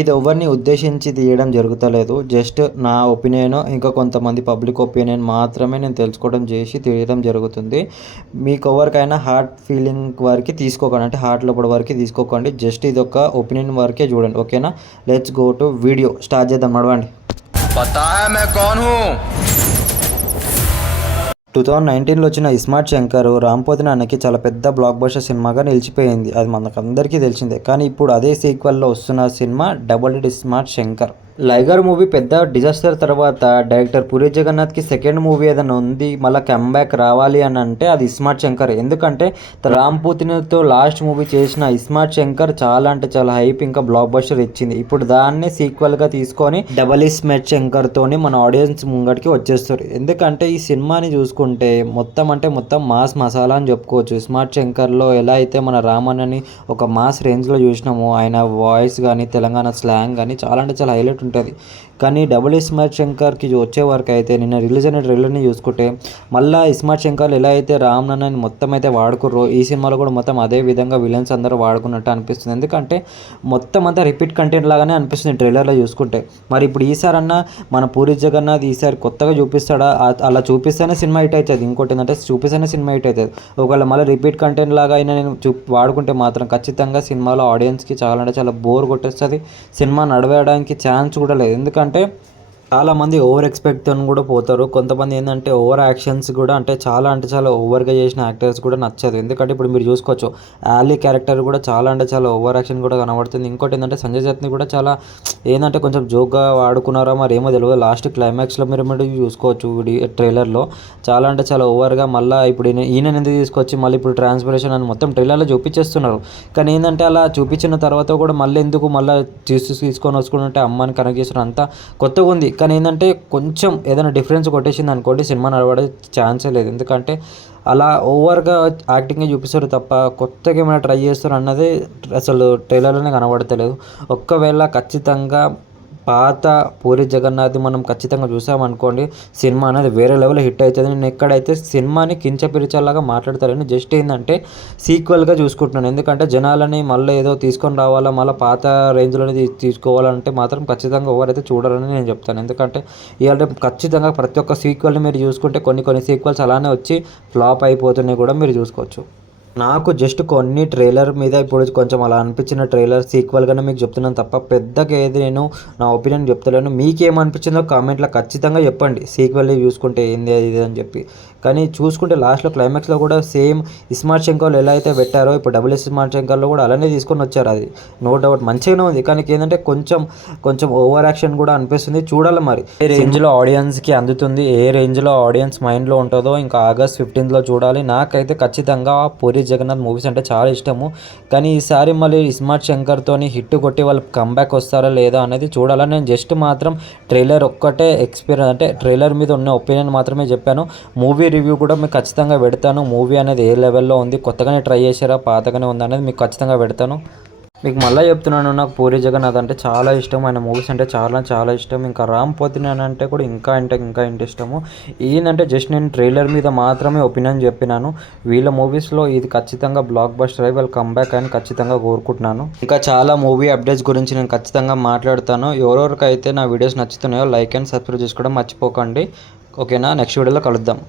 ఇది ఎవరిని ఉద్దేశించి తీయడం జరుగుతలేదు. జస్ట్ నా ఒపీనియన్, ఇంకా కొంతమంది పబ్లిక్ ఒపీనియన్ మాత్రమే నేను తెలుసుకోవడం చేసి తీయడం జరుగుతుంది. మీకు ఎవరికైనా హార్ట్ ఫీలింగ్ వరకు తీసుకోకండి, అంటే హార్ట్ లోపల వరకు తీసుకోకండి. జస్ట్ ఇది ఒక ఒపీనియన్ వరకే చూడండి, ఓకేనా? Let's go to video start చేద్దాం, నడవండి. 2019లో వచ్చిన ఇస్మార్ట్ శంకర్ రాంపోతిన అన్నకి చాలా పెద్ద బ్లాక్ బస్టర్ సినిమాగా నిలిచిపోయింది. అది మనకందరికీ తెలిసిందే. కానీ ఇప్పుడు అదే సీక్వెల్లో వస్తున్న cinema double hit iSmart Shankar. Liger movie పెద్ద డిజాస్టర్ తర్వాత డైరెక్టర్ పూరి జగన్నాథ్కి సెకండ్ మూవీ ఏదైనా ఉంది, మళ్ళీ కమ్బ్యాక్ రావాలి అని అంటే అది ఇస్మార్ట్ శంకర్. ఎందుకంటే రామ్ పోతినతో లాస్ట్ మూవీ చేసిన ఇస్మార్ట్ శంకర్ చాలా అంటే చాలా హైప్, ఇంకా బ్లాక్ బస్టర్ ఇచ్చింది. ఇప్పుడు దాన్నే సీక్వెల్గా తీసుకొని డబల్ ఇస్మార్ట్ శంకర్ తోని మన ఆడియన్స్ ముంగడికి వచ్చేస్తారు. ఎందుకంటే ఈ సినిమాని చూసుకుంటే మొత్తం అంటే మొత్తం మాస్ మసాలా అని చెప్పుకోవచ్చు. ఇస్మార్ట్ శంకర్లో ఎలా అయితే మన రామన్నని ఒక మాస్ రేంజ్లో చూసినామో, ఆయన వాయిస్ కానీ తెలంగాణ స్లాంగ్ కానీ చాలా అంటే చాలా హైలైట్ ఉంటుంది. కానీ డబుల్ ఇస్మార్ట్ శంకర్కి వచ్చే వరకు అయితే నిన్న రిలీజ్ అయిన ట్రైలర్ని చూసుకుంటే మళ్ళీ ఇస్మార్ట్ శంకర్ ఎలా అయితే రామ్ నన్నని మొత్తం అయితే వాడుకుర్రో, ఈ సినిమాలో కూడా మొత్తం అదే విధంగా విలన్స్ అందరూ వాడుకున్నట్టు అనిపిస్తుంది. ఎందుకంటే మొత్తం అంతా రిపీట్ కంటెంట్ లాగానే అనిపిస్తుంది ట్రైలర్లో చూసుకుంటే. మరి ఇప్పుడు ఈసారన్నా మన పూరి జగన్నాథ్ ఈసారి కొత్తగా చూపిస్తాడా? అలా చూపిస్తేనే సినిమా హిట్ అవుతుంది. ఇంకోటి ఏంటంటే చూపిస్తేనే సినిమా హిట్ అవుతుంది. ఒకవేళ మళ్ళీ రిపీట్ కంటెంట్ లాగా అయినా నేను వాడుకుంటే మాత్రం ఖచ్చితంగా సినిమాలో ఆడియన్స్కి చాలా అంటే చాలా బోర్ కొట్టేస్తుంది. సినిమా నడవడానికి ఛాన్స్ కూడా లేదు. ఎందుకంటే చాలామంది ఓవర్ ఎక్స్పెక్ట్తో కూడా పోతారు. కొంతమంది ఏంటంటే ఓవర్ యాక్షన్స్ కూడా, అంటే చాలా ఓవర్గా చేసిన యాక్టర్స్ కూడా నచ్చదు. ఎందుకంటే ఇప్పుడు మీరు చూసుకోవచ్చు, ఆలీ క్యారెక్టర్ కూడా చాలా అంటే చాలా ఓవర్ యాక్షన్ కూడా కనబడుతుంది. ఇంకోటి ఏంటంటే సంజయ్ దత్ని కూడా చాలా ఏంటంటే కొంచెం జోక్గా వాడుకున్నారో మరి ఏమో తెలియదు. లాస్ట్ క్లైమాక్స్లో మీరు చూసుకోవచ్చు ట్రైలర్లో చాలా అంటే చాలా ఓవర్గా మళ్ళీ ఇప్పుడు ఈయన ఎందుకు తీసుకొచ్చి మళ్ళీ ఇప్పుడు ట్రాన్స్పరేషన్ అని మొత్తం ట్రైలర్లో చూపించేస్తున్నారు. కానీ ఏంటంటే అలా చూపించిన తర్వాత కూడా మళ్ళీ ఎందుకు మళ్ళీ తీసుకొని వచ్చుకుంటే అమ్మని కనెక్ట్ చేస్తున్నారు, అంతా కొత్తగా ఉంది. కానీ ఏంటంటే కొంచెం ఏదైనా డిఫరెన్స్ కొట్టేసింది అనుకోండి, సినిమా నడవడే ఛాన్సే లేదు. ఎందుకంటే అలా ఓవర్గా యాక్టింగ్ చూపిస్తారు తప్ప కొత్తగా ఏమైనా ట్రై చేస్తారు అన్నది అసలు ట్రైలర్లోనే కనబడతలేదు. ఒక్కవేళ ఖచ్చితంగా పాత పూరి జగన్నాథ్ మనం ఖచ్చితంగా చూసామనుకోండి, సినిమా అనేది వేరే లెవెల్ హిట్ అవుతుంది. నేను ఎక్కడైతే సినిమాని కించపరిచేలాగా మాట్లాడతారని జస్ట్ ఏంటంటే సీక్వెల్గా చూసుకుంటున్నాను. ఎందుకంటే జనాలని మళ్ళీ ఏదో తీసుకొని రావాలా, మళ్ళీ పాత రేంజ్లోనే తీసుకోవాలంటే మాత్రం ఖచ్చితంగా ఎవరైతే చూడాలని నేను చెప్తాను. ఎందుకంటే ఇవాళ ఖచ్చితంగా ప్రతి ఒక్క సీక్వెల్ని మీరు చూసుకుంటే కొన్ని సీక్వెల్స్ అలానే వచ్చి ఫ్లాప్ అయిపోతున్నాయి కూడా మీరు చూసుకోవచ్చు. నాకు జస్ట్ కొన్ని ట్రైలర్ మీద ఇప్పుడు కొంచెం అలా అనిపించిన ట్రైలర్ సీక్వెల్గానే మీకు చెప్తున్నాను తప్ప పెద్దగా ఏది నేను నా ఒపీనియన్ చెప్తలేను. మీకేమనిపించిందో కామెంట్లో ఖచ్చితంగా చెప్పండి. సీక్వెల్ చూసుకుంటే ఏంది ఇది అని చెప్పి. కానీ చూసుకుంటే లాస్ట్లో క్లైమాక్స్లో కూడా సేమ్ ఇస్మార్ట్ శంకర్లో ఎలా అయితే పెట్టారో ఇప్పుడు డబుల్ ఇస్మార్ట్ శంకర్లో కూడా అలానే తీసుకొని వచ్చారు. అది నో డౌట్ మంచిగానే ఉంది. కానీ ఏంటంటే కొంచెం ఓవర్ యాక్షన్ కూడా అనిపిస్తుంది. చూడాలి మరి ఏ రేంజ్లో ఆడియన్స్కి అందుతుంది, ఏ రేంజ్లో ఆడియన్స్ మైండ్లో ఉంటుందో ఇంకా ఆగస్ట్ 15లో చూడాలి. నాకైతే ఖచ్చితంగా పూరి జగన్నాథ్ మూవీస్ అంటే చాలా ఇష్టము. కానీ ఈసారి మళ్ళీ ఇస్మార్ట్ శంకర్తోని హిట్ కొట్టి వాళ్ళు కంబ్యాక్ వస్తారా లేదా అనేది చూడాలని నేను జస్ట్ మాత్రం ట్రైలర్ ఒక్కటే ఎక్స్పీరియన్స్, అంటే ట్రైలర్ మీద ఉన్న ఒపీనియన్ మాత్రమే చెప్పాను. మూవీ రివ్యూ కూడా మీకు ఖచ్చితంగా పెడతాను. మూవీ అనేది ఏ లెవెల్లో ఉంది, కొత్తగానే ట్రై చేశారా పాతగానే ఉంది అనేది మీకు ఖచ్చితంగా పెడతాను. మీకు మళ్ళీ చెప్తున్నాను, నాకు పూరి జగన్నాథ్ అంటే చాలా ఇష్టం. ఆయన మూవీస్ అంటే చాలా ఇష్టం. ఇంకా రామ్ పోతినేని అంటే కూడా ఇంకా ఇంత ఇష్టము. ఏంటంటే జస్ట్ నేను ట్రైలర్ మీద మాత్రమే ఒపీనియన్ చెప్పినాను. వీళ్ళ మూవీస్లో ఇది ఖచ్చితంగా బ్లాక్ బస్టర్ అయ్యి వాళ్ళు కంబ్యాక్ అని ఖచ్చితంగా కోరుకుంటున్నాను. ఇంకా చాలా మూవీ అప్డేట్స్ గురించి నేను ఖచ్చితంగా మాట్లాడతాను. ఎవరెవరికైతే నా వీడియోస్ నచ్చుతున్నాయో లైక్ అండ్ సబ్స్క్రైబ్ చేసుకోవడం మర్చిపోకండి, ఓకేనా? నెక్స్ట్ వీడియోలో కలుద్దాం.